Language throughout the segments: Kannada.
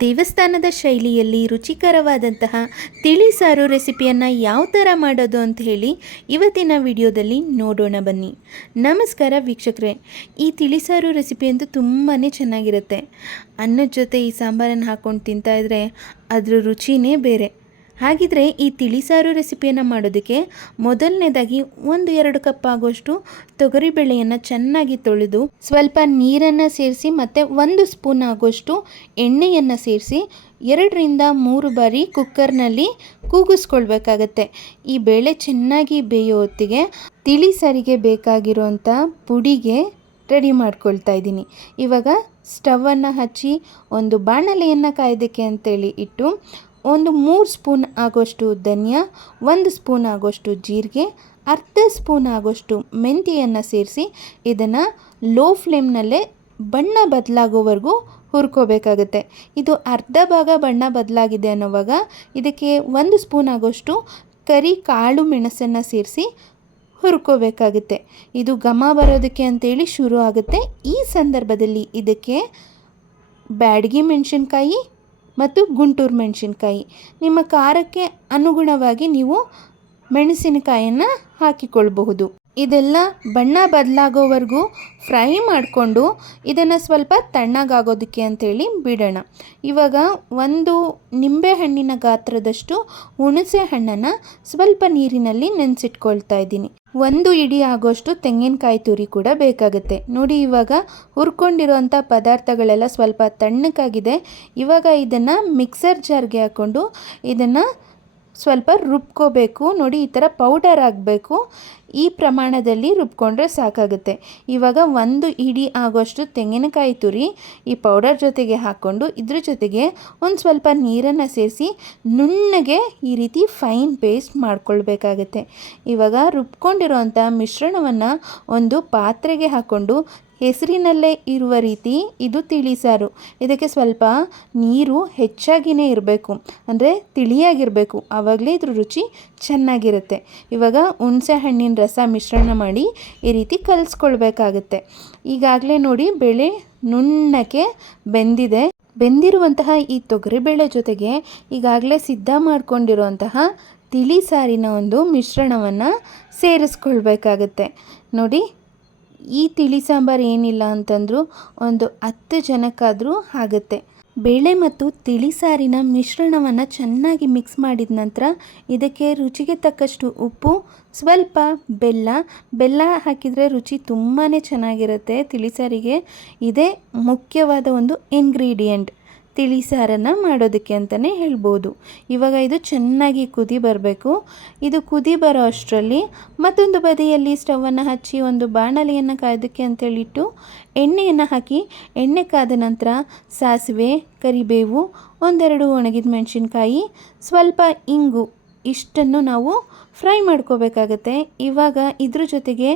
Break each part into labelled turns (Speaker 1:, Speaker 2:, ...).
Speaker 1: ದೇವಸ್ಥಾನದ ಶೈಲಿಯಲ್ಲಿ ರುಚಿಕರವಾದಂತಹ ತಿಳಿಸಾರು ರೆಸಿಪಿಯನ್ನು ಯಾವ ಥರ ಮಾಡೋದು ಅಂತ ಹೇಳಿ ಇವತ್ತಿನ ವಿಡಿಯೋದಲ್ಲಿ ನೋಡೋಣ ಬನ್ನಿ. ನಮಸ್ಕಾರ ವೀಕ್ಷಕರೇ. ಈ ತಿಳಿಸಾರು ರೆಸಿಪಿ ಅಂತೂ ತುಂಬಾ ಚೆನ್ನಾಗಿರುತ್ತೆ. ಅನ್ನದ ಜೊತೆ ಈ ಸಾಂಬಾರನ್ನು ಹಾಕ್ಕೊಂಡು ತಿಂತಾಯಿದ್ರೆ ಅದ್ರ ರುಚಿನೇ ಬೇರೆ. ಹಾಗಿದ್ರೆ ಈ ತಿಳಿಸಾರು ರೆಸಿಪಿಯನ್ನು ಮಾಡೋದಕ್ಕೆ ಮೊದಲನೇದಾಗಿ ಒಂದು ಎರಡು ಕಪ್ ಆಗೋಷ್ಟು ತೊಗರಿಬೇಳೆಯನ್ನು ಚೆನ್ನಾಗಿ ತೊಳೆದು ಸ್ವಲ್ಪ ನೀರನ್ನು ಸೇರಿಸಿ ಮತ್ತು ಒಂದು ಸ್ಪೂನ್ ಆಗೋಷ್ಟು ಎಣ್ಣೆಯನ್ನು ಸೇರಿಸಿ ಎರಡರಿಂದ ಮೂರು ಬಾರಿ ಕುಕ್ಕರ್ನಲ್ಲಿ ಕೂಗಿಸ್ಕೊಳ್ಬೇಕಾಗತ್ತೆ. ಈ ಬೇಳೆ ಚೆನ್ನಾಗಿ ಬೇಯೋ ಹೊತ್ತಿಗೆ ತಿಳಿ ಸಾರಿಗೆ ಬೇಕಾಗಿರೋಂಥ ಪುಡಿಗೆ ರೆಡಿ ಮಾಡ್ಕೊಳ್ತಾ ಇದ್ದೀನಿ. ಇವಾಗ ಸ್ಟವನ್ನು ಹಚ್ಚಿ ಒಂದು ಬಾಣಲೆಯನ್ನು ಕಾಯ್ದಕ್ಕೆ ಅಂತೇಳಿ ಇಟ್ಟು ಒಂದು ಮೂರು ಸ್ಪೂನ್ ಆಗೋಷ್ಟು ಧನಿಯಾ, ಒಂದು ಸ್ಪೂನ್ ಆಗೋಷ್ಟು ಜೀರಿಗೆ, ಅರ್ಧ ಸ್ಪೂನ್ ಆಗೋಷ್ಟು ಮೆಂತೆಯನ್ನು ಸೇರಿಸಿ ಇದನ್ನು ಲೋ ಫ್ಲೇಮ್ನಲ್ಲೇ ಬಣ್ಣ ಬದಲಾಗೋವರೆಗೂ ಹುರ್ಕೋಬೇಕಾಗುತ್ತೆ. ಇದು ಅರ್ಧ ಭಾಗ ಬಣ್ಣ ಬದಲಾಗಿದೆ ಅನ್ನೋವಾಗ ಇದಕ್ಕೆ ಒಂದು ಸ್ಪೂನ್ ಆಗೋಷ್ಟು ಕರಿ ಕಾಳು ಮೆಣಸನ್ನು ಸೇರಿಸಿ ಹುರ್ಕೋಬೇಕಾಗುತ್ತೆ. ಇದು ಘಮ ಬರೋದಕ್ಕೆ ಅಂತೇಳಿ ಶುರು ಆಗುತ್ತೆ. ಈ ಸಂದರ್ಭದಲ್ಲಿ ಇದಕ್ಕೆ ಬ್ಯಾಡಗಿ ಮೆಣಸಿನ್ಕಾಯಿ ಮತ್ತು ಗುಂಟೂರು ಮೆಣಸಿನ್ಕಾಯಿ. ನಿಮ್ಮ ಖಾರಕ್ಕೆ ಅನುಗುಣವಾಗಿ ನೀವು ಮೆಣಸಿನಕಾಯಿಯನ್ನು ಹಾಕಿಕೊಳ್ಳಬಹುದು. ಇದೆಲ್ಲ ಬಣ್ಣ ಬದಲಾಗೋವರೆಗೂ ಫ್ರೈ ಮಾಡಿಕೊಂಡು ಇದನ್ನು ಸ್ವಲ್ಪ ತಣ್ಣಗಾಗೋದಕ್ಕೆ ಅಂಥೇಳಿ ಬಿಡೋಣ. ಇವಾಗ ಒಂದು ನಿಂಬೆಹಣ್ಣಿನ ಗಾತ್ರದಷ್ಟು ಹುಣಸೆ ಹಣ್ಣನ್ನು ಸ್ವಲ್ಪ ನೀರಿನಲ್ಲಿ ನೆನೆಸಿಟ್ಕೊಳ್ತಾ ಇದ್ದೀನಿ. ಒಂದು ಇಡಿ ಆಗೋಷ್ಟು ತೆಂಗಿನಕಾಯಿ ತುರಿ ಕೂಡ ಬೇಕಾಗುತ್ತೆ. ನೋಡಿ, ಇವಾಗ ಹುರ್ಕೊಂಡಿರುವಂಥ ಪದಾರ್ಥಗಳೆಲ್ಲ ಸ್ವಲ್ಪ ತಣ್ಣಕ್ಕಾಗಿದೆ ಇವಾಗ ಇದನ್ನು ಮಿಕ್ಸರ್ ಜಾರ್ಗೆ ಹಾಕ್ಕೊಂಡು ಇದನ್ನು ಸ್ವಲ್ಪ ರುಬ್ಕೋಬೇಕು. ನೋಡಿ, ಈ ಥರ ಪೌಡರ್ ಆಗಬೇಕು ಈ ಪ್ರಮಾಣದಲ್ಲಿ ರುಬ್ಕೊಂಡ್ರೆ ಸಾಕಾಗುತ್ತೆ. ಇವಾಗ ಒಂದು ಇಡಿ ಆಗೋಷ್ಟು ತೆಂಗಿನಕಾಯಿ ತುರಿ, ಈ ಪೌಡರ್ ಜೊತೆಗೆ ಹಾಕ್ಕೊಂಡು ಇದ್ರ ಜೊತೆಗೆ ಒಂದು ಸ್ವಲ್ಪ ನೀರನ್ನು ಸೇರಿಸಿ ನುಣ್ಣಗೆ ಈ ರೀತಿ ಫೈನ್ ಪೇಸ್ಟ್ ಮಾಡ್ಕೊಳ್ಬೇಕಾಗತ್ತೆ. ಇವಾಗ ರುಬ್ಕೊಂಡಿರೋಂಥ ಮಿಶ್ರಣವನ್ನು ಒಂದು ಪಾತ್ರೆಗೆ ಹಾಕ್ಕೊಂಡು ಹೆಸರಿನಲ್ಲೇ ಇರುವ ರೀತಿ ಇದು ತಿಳಿಸಾರು. ಇದಕ್ಕೆ ಸ್ವಲ್ಪ ನೀರು ಹೆಚ್ಚಾಗಿಯೇ ಇರಬೇಕು. ಅಂದರೆ ತಿಳಿಯಾಗಿರಬೇಕು. ಆವಾಗಲೇ ಇದ್ರ ರುಚಿ ಚೆನ್ನಾಗಿರುತ್ತೆ. ಇವಾಗ ಹುಣಸೆ ಹಣ್ಣಿನ ರಸ ಮಿಶ್ರಣ ಮಾಡಿ ಈ ರೀತಿ ಕಲಿಸ್ಕೊಳ್ಬೇಕಾಗತ್ತೆ. ಈಗಾಗಲೇ ನೋಡಿ ಬೆಳೆ ನುಣ್ಣಕ್ಕೆ ಬೆಂದಿದೆ. ಬೆಂದಿರುವಂತಹ ಈ ತೊಗರಿಬೇಳೆ ಜೊತೆಗೆ ಈಗಾಗಲೇ ಸಿದ್ಧ ಮಾಡಿಕೊಂಡಿರುವಂತಹ ತಿಳಿ ಸಾರಿನ ಒಂದು ಮಿಶ್ರಣವನ್ನು ಸೇರಿಸ್ಕೊಳ್ಬೇಕಾಗತ್ತೆ. ನೋಡಿ, ಈ ತಿಳಿ ಸಾಂಬಾರು ಏನಿಲ್ಲ ಅಂತಂದರೂ ಒಂದು ಹತ್ತು ಜನಕ್ಕಾದರೂ ಆಗುತ್ತೆ. ಬೇಳೆ ಮತ್ತು ತಿಳಿಸಾರಿನ ಮಿಶ್ರಣವನ್ನು ಚೆನ್ನಾಗಿ ಮಿಕ್ಸ್ ಮಾಡಿದ ನಂತರ ಇದಕ್ಕೆ ರುಚಿಗೆ ತಕ್ಕಷ್ಟು ಉಪ್ಪು, ಸ್ವಲ್ಪ ಬೆಲ್ಲ. ಬೆಲ್ಲ ಹಾಕಿದರೆ ರುಚಿ ತುಂಬಾ ಚೆನ್ನಾಗಿರುತ್ತೆ ತಿಳಿಸಾರಿಗೆ ಇದೇ ಮುಖ್ಯವಾದ ಒಂದು ಇಂಗ್ರೀಡಿಯೆಂಟ್ ತಿಳಿ ಸಾರನ್ನು ಮಾಡೋದಕ್ಕೆ ಅಂತಲೇ ಹೇಳ್ಬೋದು. ಇವಾಗ ಇದು ಚೆನ್ನಾಗಿ ಕುದಿ ಬರಬೇಕು. ಇದು ಕುದಿ ಬರೋ ಅಷ್ಟರಲ್ಲಿ ಮತ್ತೊಂದು ಬದಿಯಲ್ಲಿ ಸ್ಟವನ್ನು ಹಚ್ಚಿ ಒಂದು ಬಾಣಲೆಯನ್ನು ಕಾಯೋದಕ್ಕೆ ಅಂತೇಳಿಟ್ಟು ಎಣ್ಣೆಯನ್ನು ಹಾಕಿ ಎಣ್ಣೆ ಕಾದ ನಂತರ ಸಾಸಿವೆ, ಕರಿಬೇವು, ಒಂದೆರಡು ಒಣಗಿದ ಮೆಣಸಿನ್ಕಾಯಿ, ಸ್ವಲ್ಪ ಇಂಗು ಇಷ್ಟನ್ನು ನಾವು ಫ್ರೈ ಮಾಡ್ಕೋಬೇಕಾಗತ್ತೆ. ಇವಾಗ ಇದ್ರ ಜೊತೆಗೆ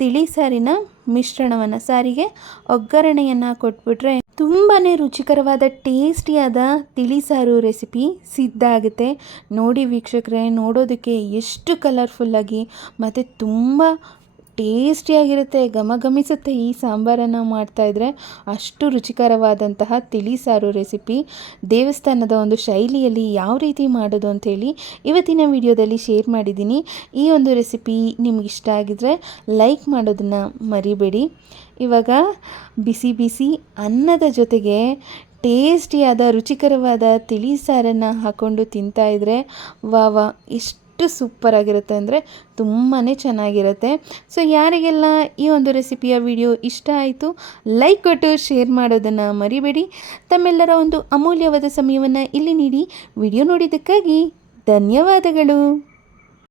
Speaker 1: ತಿಳಿ ಸಾರಿನ ಮಿಶ್ರಣವನ್ನು, ಸಾರಿಗೆ ಒಗ್ಗರಣೆಯನ್ನು ಕೊಟ್ಬಿಟ್ರೆ ತುಂಬಾ ರುಚಿಕರವಾದ, ಟೇಸ್ಟಿಯಾದ ತಿಳಿ ಸಾರು ರೆಸಿಪಿ ಸಿದ್ಧ ಆಗುತ್ತೆ. ನೋಡಿ ವೀಕ್ಷಕರೇ, ನೋಡೋದಕ್ಕೆ ಎಷ್ಟು ಕಲರ್ಫುಲ್ಲಾಗಿ ಮತ್ತು ತುಂಬ ಟೇಸ್ಟಿಯಾಗಿರುತ್ತೆ ಘಮ ಘಮಿಸುತ್ತೆ ಈ ಸಾಂಬಾರನ್ನು ಮಾಡ್ತಾಯಿದ್ರೆ ಅಷ್ಟು ರುಚಿಕರವಾದಂತಹ ತಿಳಿ ಸಾರು ರೆಸಿಪಿ ದೇವಸ್ಥಾನದ ಒಂದು ಶೈಲಿಯಲ್ಲಿ ಯಾವ ರೀತಿ ಮಾಡೋದು ಅಂಥೇಳಿ ಇವತ್ತಿನ ವಿಡಿಯೋದಲ್ಲಿ ಶೇರ್ ಮಾಡಿದ್ದೀನಿ. ಈ ಒಂದು ರೆಸಿಪಿ ನಿಮ್ಗೆ ಇಷ್ಟ ಆಗಿದ್ರೆ ಲೈಕ್ ಮಾಡೋದನ್ನು ಮರಿಬೇಡಿ. ಇವಾಗ ಬಿಸಿ ಬಿಸಿ ಅನ್ನದ ಜೊತೆಗೆ ಟೇಸ್ಟಿಯಾದ, ರುಚಿಕರವಾದ ತಿಳಿ ಸಾರನ್ನು ಹಾಕ್ಕೊಂಡು ತಿಂತಾಯಿದ್ರೆ ವಾ ವಾ ಎಷ್ಟು ಎಷ್ಟು ಸೂಪರಾಗಿರುತ್ತೆ ಅಂದರೆ ತುಂಬಾ ಚೆನ್ನಾಗಿರುತ್ತೆ. ಸೊ ಯಾರಿಗೆಲ್ಲ ಈ ಒಂದು ರೆಸಿಪಿಯ ವಿಡಿಯೋ ಇಷ್ಟ ಆಯಿತು ಲೈಕ್ ಕೊಟ್ಟು ಶೇರ್ ಮಾಡೋದನ್ನು ಮರಿಬೇಡಿ. ತಮ್ಮೆಲ್ಲರ ಒಂದು ಅಮೂಲ್ಯವಾದ ಸಮಯವನ್ನು ಇಲ್ಲಿ ನೀಡಿ. ವಿಡಿಯೋ ನೋಡಿದ್ದಕ್ಕಾಗಿ ಧನ್ಯವಾದಗಳು.